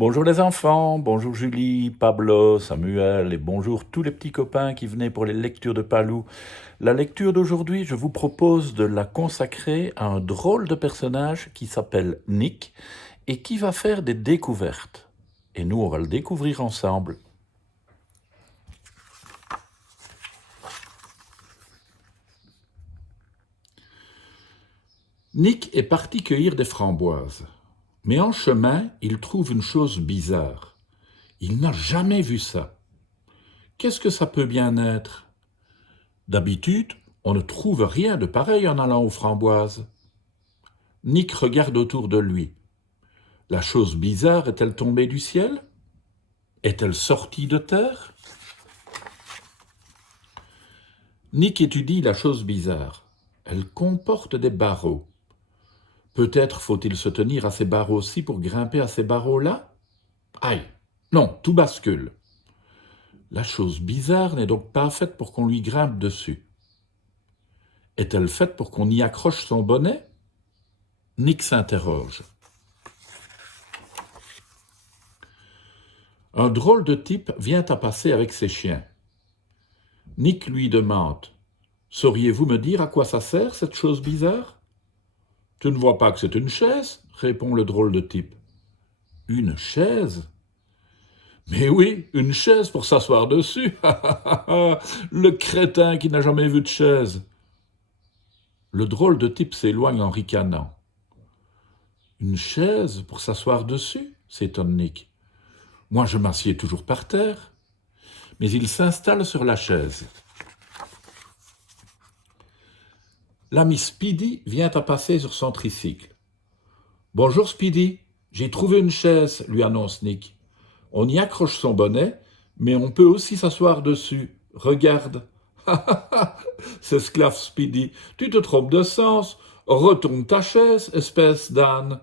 Bonjour les enfants, bonjour Julie, Pablo, Samuel et bonjour tous les petits copains qui venaient pour les lectures de Palou. La lecture d'aujourd'hui, je vous propose de la consacrer à un drôle de personnage qui s'appelle Nick et qui va faire des découvertes. Et nous, on va le découvrir ensemble. Nick est parti cueillir des framboises. Mais en chemin, il trouve une chose bizarre. Il n'a jamais vu ça. Qu'est-ce que ça peut bien être? D'habitude, on ne trouve rien de pareil en allant aux framboises. Nick regarde autour de lui. La chose bizarre est-elle tombée du ciel? Est-elle sortie de terre? Nick étudie la chose bizarre. Elle comporte des barreaux. Peut-être faut-il se tenir à ces barreaux-ci pour grimper à ces barreaux-là? Aïe! Non, tout bascule. La chose bizarre n'est donc pas faite pour qu'on lui grimpe dessus. Est-elle faite pour qu'on y accroche son bonnet? Nick s'interroge. Un drôle de type vient à passer avec ses chiens. Nick lui demande « Sauriez-vous me dire à quoi ça sert, cette chose bizarre ?»« Tu ne vois pas que c'est une chaise ?» répond le drôle de type. « Une chaise ?»« Mais oui, une chaise pour s'asseoir dessus. Le crétin qui n'a jamais vu de chaise !» Le drôle de type s'éloigne en ricanant. « Une chaise pour s'asseoir dessus ?» s'étonne Nick. « Moi, je m'assieds toujours par terre. » Mais il s'installe sur la chaise. L'ami Speedy vient à passer sur son tricycle. « Bonjour Speedy, j'ai trouvé une chaise, » lui annonce Nick. « On y accroche son bonnet, mais on peut aussi s'asseoir dessus. Regarde. » s'esclaffe Speedy. « Tu te trompes de sens. Retourne ta chaise, espèce d'âne. »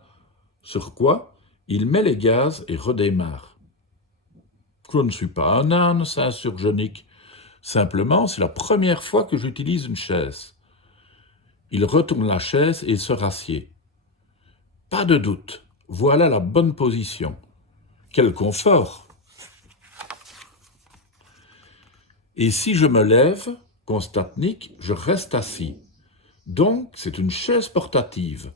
Sur quoi, il met les gaz et redémarre. « Je ne suis pas un âne, » s'insurge Nick. « Simplement, c'est la première fois que j'utilise une chaise. » Il retourne la chaise et se rassied. « Pas de doute, voilà la bonne position. Quel confort !»« Et si je me lève, constate Nick, je reste assis. Donc, c'est une chaise portative.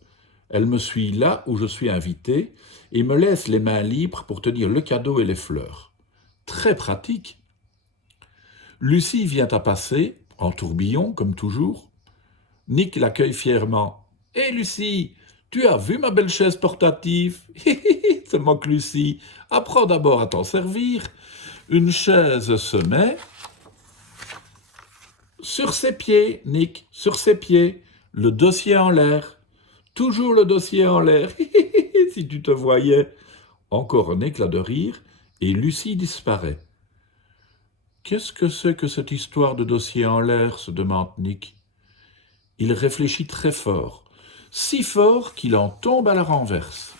Elle me suit là où je suis invité et me laisse les mains libres pour tenir le cadeau et les fleurs. Très pratique. » Lucie vient à passer, en tourbillon, comme toujours. Nick l'accueille fièrement. « Hé Lucie, tu as vu ma belle chaise portative ?» se moque Lucie. « Apprends d'abord à t'en servir. Une chaise se met... » Sur ses pieds, Nick, sur ses pieds, le dossier en l'air. Toujours le dossier en l'air. Si tu te voyais. Encore un éclat de rire, et Lucie disparaît. Qu'est-ce que c'est que cette histoire de dossier en l'air, se demande Nick. Il réfléchit très fort, si fort qu'il en tombe à la renverse.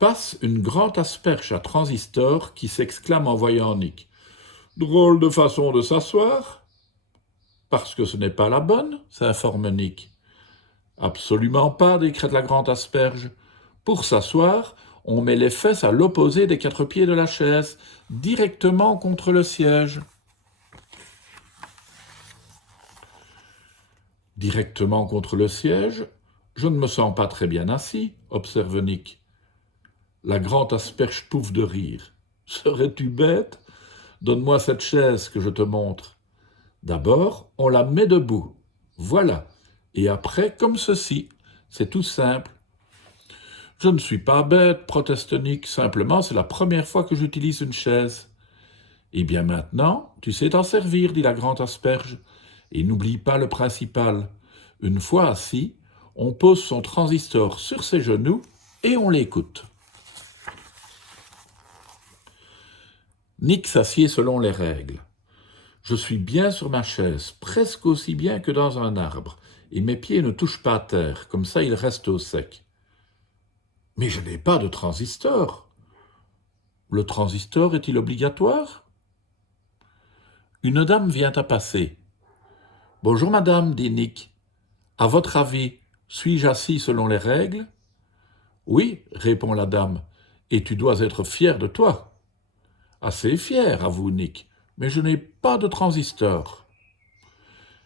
Passe une grande asperge à transistor qui s'exclame en voyant Nick. « Drôle de façon de s'asseoir !»« Parce que ce n'est pas la bonne, » s'informe Nick. « Absolument pas, » décrète la grande asperge. « Pour s'asseoir, on met les fesses à l'opposé des quatre pieds de la chaise, directement contre le siège. » Directement contre le siège, je ne me sens pas très bien assis, observe Nick. La grande asperge pouffe de rire. Serais-tu bête? Donne-moi cette chaise que je te montre. D'abord, on la met debout. Voilà. Et après, comme ceci. C'est tout simple. Je ne suis pas bête, proteste Nick. Simplement, c'est la première fois que j'utilise une chaise. Eh bien maintenant, tu sais t'en servir, dit la grande asperge. Et n'oublie pas le principal. Une fois assis, on pose son transistor sur ses genoux et on l'écoute. Nick s'assied selon les règles. Je suis bien sur ma chaise, presque aussi bien que dans un arbre, et mes pieds ne touchent pas à terre, comme ça ils restent au sec. Mais je n'ai pas de transistor. Le transistor est-il obligatoire? Une dame vient à passer. « Bonjour madame, dit Nick. À votre avis, suis-je assis selon les règles ? » Oui, répond la dame, et tu dois être fier de toi. Assez fier, avoue Nick, mais je n'ai pas de transistor.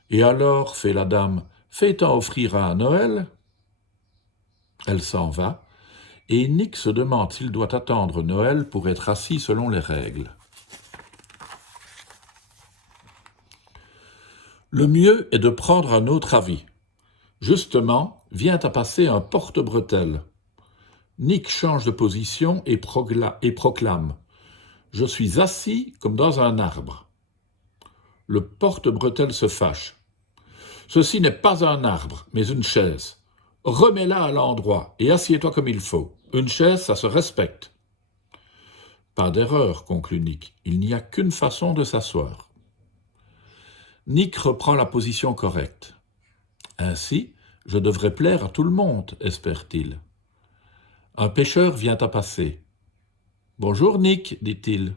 Et alors, fait la dame, fait-en offrir un à Noël? Elle s'en va, et Nick se demande s'il doit attendre Noël pour être assis selon les règles. Le mieux est de prendre un autre avis. Justement, vient à passer un porte-bretelle. Nick change de position et proclame « Je suis assis comme dans un arbre ». Le porte-bretelle se fâche. « Ceci n'est pas un arbre, mais une chaise. Remets-la à l'endroit et assieds-toi comme il faut. Une chaise, ça se respecte. » Pas d'erreur, conclut Nick. Il n'y a qu'une façon de s'asseoir. Nick reprend la position correcte. Ainsi, je devrais plaire à tout le monde, espère-t-il. Un pêcheur vient à passer. « Bonjour, Nick, dit-il. »«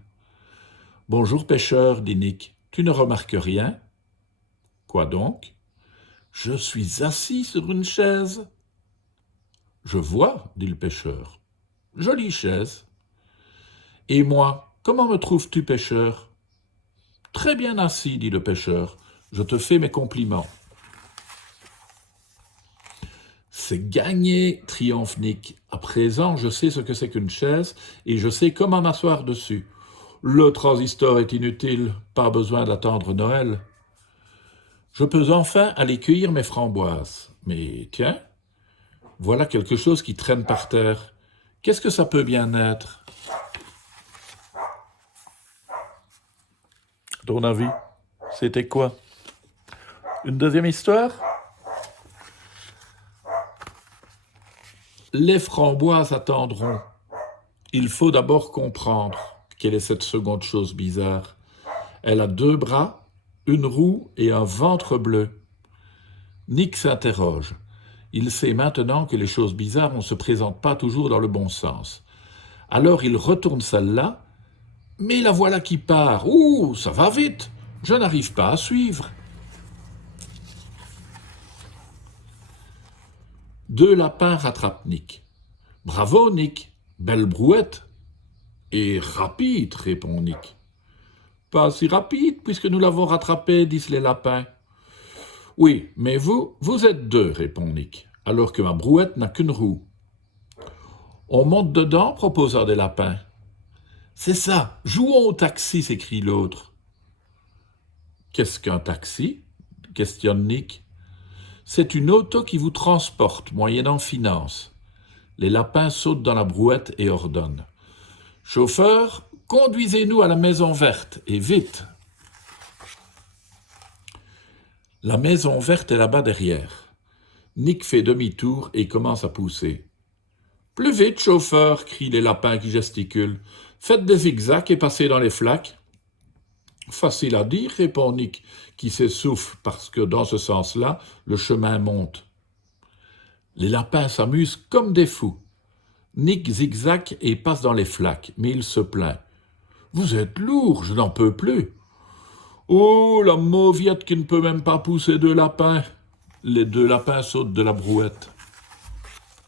Bonjour, pêcheur, dit Nick. Tu ne remarques rien ?»« Quoi donc ? » ?»« Je suis assis sur une chaise. »« Je vois, dit le pêcheur. Jolie chaise. »« Et moi, comment me trouves-tu, pêcheur ? » ?»« Très bien assis, dit le pêcheur. Je te fais mes compliments. » C'est gagné, triomphe Nick. À présent, je sais ce que c'est qu'une chaise et je sais comment m'asseoir dessus. Le transistor est inutile, pas besoin d'attendre Noël. Je peux enfin aller cueillir mes framboises. Mais tiens, voilà quelque chose qui traîne par terre. Qu'est-ce que ça peut bien être? À ton avis, c'était quoi? Une deuxième histoire? Les framboises attendront. Il faut d'abord comprendre quelle est cette seconde chose bizarre. Elle a 2 bras, une roue et un ventre bleu. Nick s'interroge. Il sait maintenant que les choses bizarres ne se présentent pas toujours dans le bon sens. Alors il retourne celle-là, mais la voilà qui part. Ouh, ça va vite, je n'arrive pas à suivre. 2 lapins rattrapent Nick. « Bravo, Nick, belle brouette. »« Et rapide, répond Nick. »« Pas si rapide, puisque nous l'avons rattrapé, disent les lapins. »« Oui, mais vous êtes 2, répond Nick, alors que ma brouette n'a qu'une roue. »« On monte dedans, propose un des lapins. »« C'est ça, jouons au taxi, s'écrie l'autre. »« Qu'est-ce qu'un taxi ? Questionne Nick. »« C'est une auto qui vous transporte, moyennant finance. » Les lapins sautent dans la brouette et ordonnent. « Chauffeur, conduisez-nous à la maison verte, et vite !» La maison verte est là-bas derrière. Nick fait demi-tour et commence à pousser. « Plus vite, chauffeur !» crient les lapins qui gesticulent. « Faites des zigzags et passez dans les flaques. »« Facile à dire, répond Nick, qui s'essouffle parce que dans ce sens-là, le chemin monte. Les lapins s'amusent comme des fous. Nick zigzague et passe dans les flaques, mais il se plaint. « Vous êtes lourd, je n'en peux plus. »« Oh, la mauviette qui ne peut même pas pousser 2 lapins !» Les 2 lapins sautent de la brouette.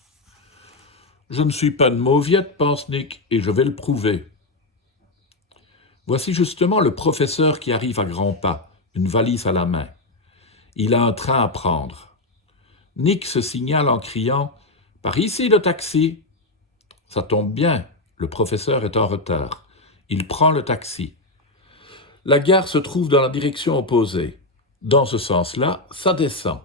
« Je ne suis pas une mauviette, pense Nick, et je vais le prouver. » Voici justement le professeur qui arrive à grands pas, une valise à la main. Il a un train à prendre. Nick se signale en criant « Par ici le taxi !» Ça tombe bien, le professeur est en retard. Il prend le taxi. La gare se trouve dans la direction opposée. Dans ce sens-là, ça descend.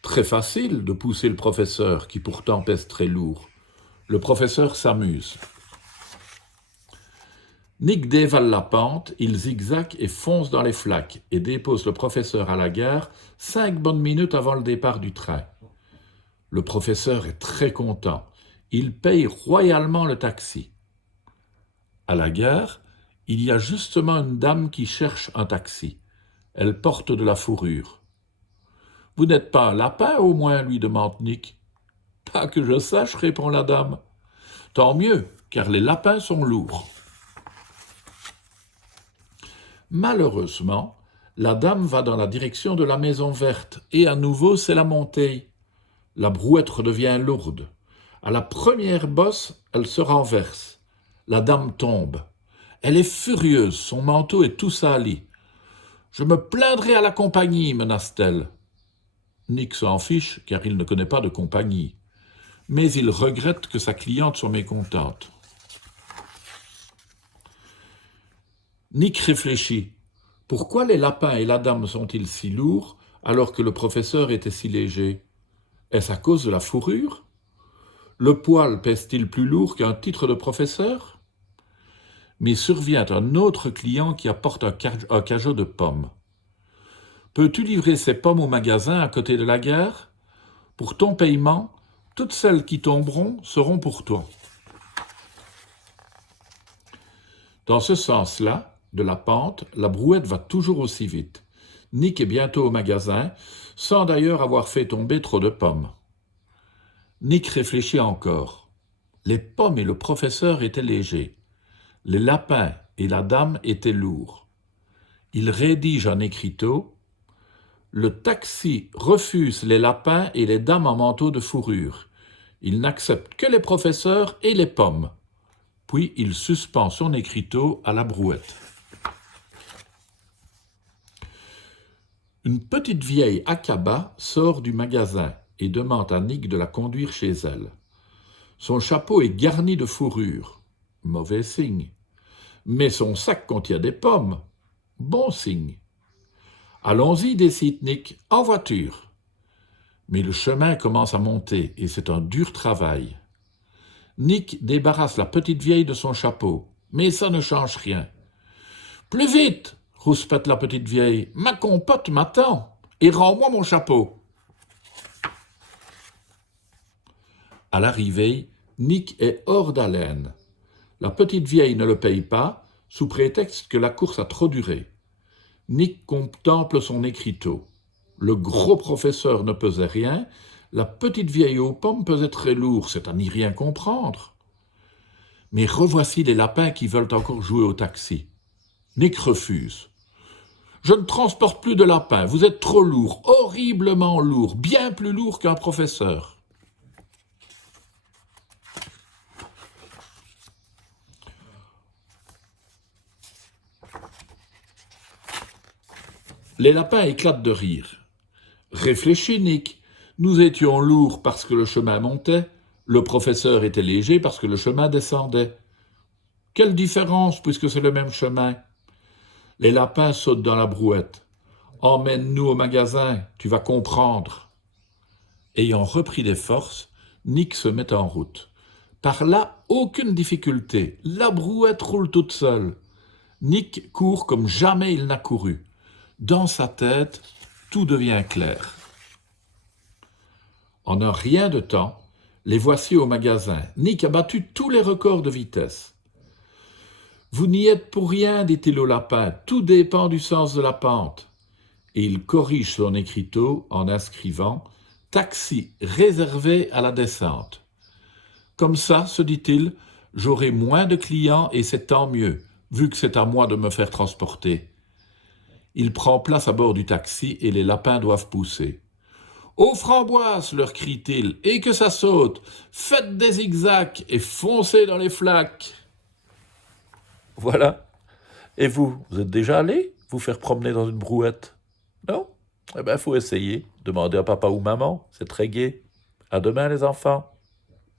Très facile de pousser le professeur, qui pourtant pèse très lourd. Le professeur s'amuse. Nick dévale la pente, il zigzague et fonce dans les flaques et dépose le professeur à la gare 5 bonnes minutes avant le départ du train. Le professeur est très content. Il paye royalement le taxi. À la gare, il y a justement une dame qui cherche un taxi. Elle porte de la fourrure. « Vous n'êtes pas un lapin, au moins ?» lui demande Nick. « Pas que je sache, répond la dame. « Tant mieux, car les lapins sont lourds. » Malheureusement, la dame va dans la direction de la maison verte, et à nouveau c'est la montée. La brouette redevient lourde. À la première bosse, elle se renverse. La dame tombe. Elle est furieuse, son manteau est tout sali. « Je me plaindrai à la compagnie », menace-t-elle. Nick s'en fiche, car il ne connaît pas de compagnie. Mais il regrette que sa cliente soit mécontente. Nick réfléchit. Pourquoi les lapins et la dame sont-ils si lourds alors que le professeur était si léger? Est-ce à cause de la fourrure? Le poil pèse-t-il plus lourd qu'un titre de professeur? Mais survient un autre client qui apporte un cajot de pommes. Peux-tu livrer ces pommes au magasin à côté de la gare? Pour ton paiement, toutes celles qui tomberont seront pour toi. Dans ce sens-là, de la pente, la brouette va toujours aussi vite. Nick est bientôt au magasin, sans d'ailleurs avoir fait tomber trop de pommes. Nick réfléchit encore. Les pommes et le professeur étaient légers. Les lapins et la dame étaient lourds. Il rédige un écriteau. Le taxi refuse les lapins et les dames en manteau de fourrure. Il n'accepte que les professeurs et les pommes. Puis il suspend son écriteau à la brouette. Une petite vieille Akaba sort du magasin et demande à Nick de la conduire chez elle. Son chapeau est garni de fourrure. Mauvais signe. Mais son sac contient des pommes. Bon signe. Allons-y, décide Nick, en voiture. Mais le chemin commence à monter et c'est un dur travail. Nick débarrasse la petite vieille de son chapeau, mais ça ne change rien. « Plus vite !» rouspète la petite vieille. « Ma compote m'attend et rends-moi mon chapeau !» À l'arrivée, Nick est hors d'haleine. La petite vieille ne le paye pas, sous prétexte que la course a trop duré. Nick contemple son écriteau. Le gros professeur ne pesait rien, la petite vieille aux pommes pesait très lourd, c'est à n'y rien comprendre. Mais revoici les lapins qui veulent encore jouer au taxi. Nick refuse. « Je ne transporte plus de lapins, vous êtes trop lourd, horriblement lourd, bien plus lourd qu'un professeur. » Les lapins éclatent de rire. Réfléchis, Nick. Nous étions lourds parce que le chemin montait, le professeur était léger parce que le chemin descendait. Quelle différence puisque c'est le même chemin? Les lapins sautent dans la brouette. Emmène-nous au magasin, tu vas comprendre. Ayant repris des forces, Nick se met en route. Par là, aucune difficulté. La brouette roule toute seule. Nick court comme jamais il n'a couru. Dans sa tête, tout devient clair. En un rien de temps, les voici au magasin. Nick a battu tous les records de vitesse. « Vous n'y êtes pour rien, dit-il au lapin, tout dépend du sens de la pente. » Et il corrige son écriteau en inscrivant « Taxi réservé à la descente ». Comme ça, se dit-il, j'aurai moins de clients et c'est tant mieux, vu que c'est à moi de me faire transporter. Il prend place à bord du taxi et les lapins doivent pousser. « Aux framboises !» leur crie-t-il, « et que ça saute! Faites des zigzags et foncez dans les flaques !» Voilà. Et vous êtes déjà allé vous faire promener dans une brouette? Non? Eh bien, il faut essayer. Demandez à papa ou maman, c'est très gai. À demain les enfants.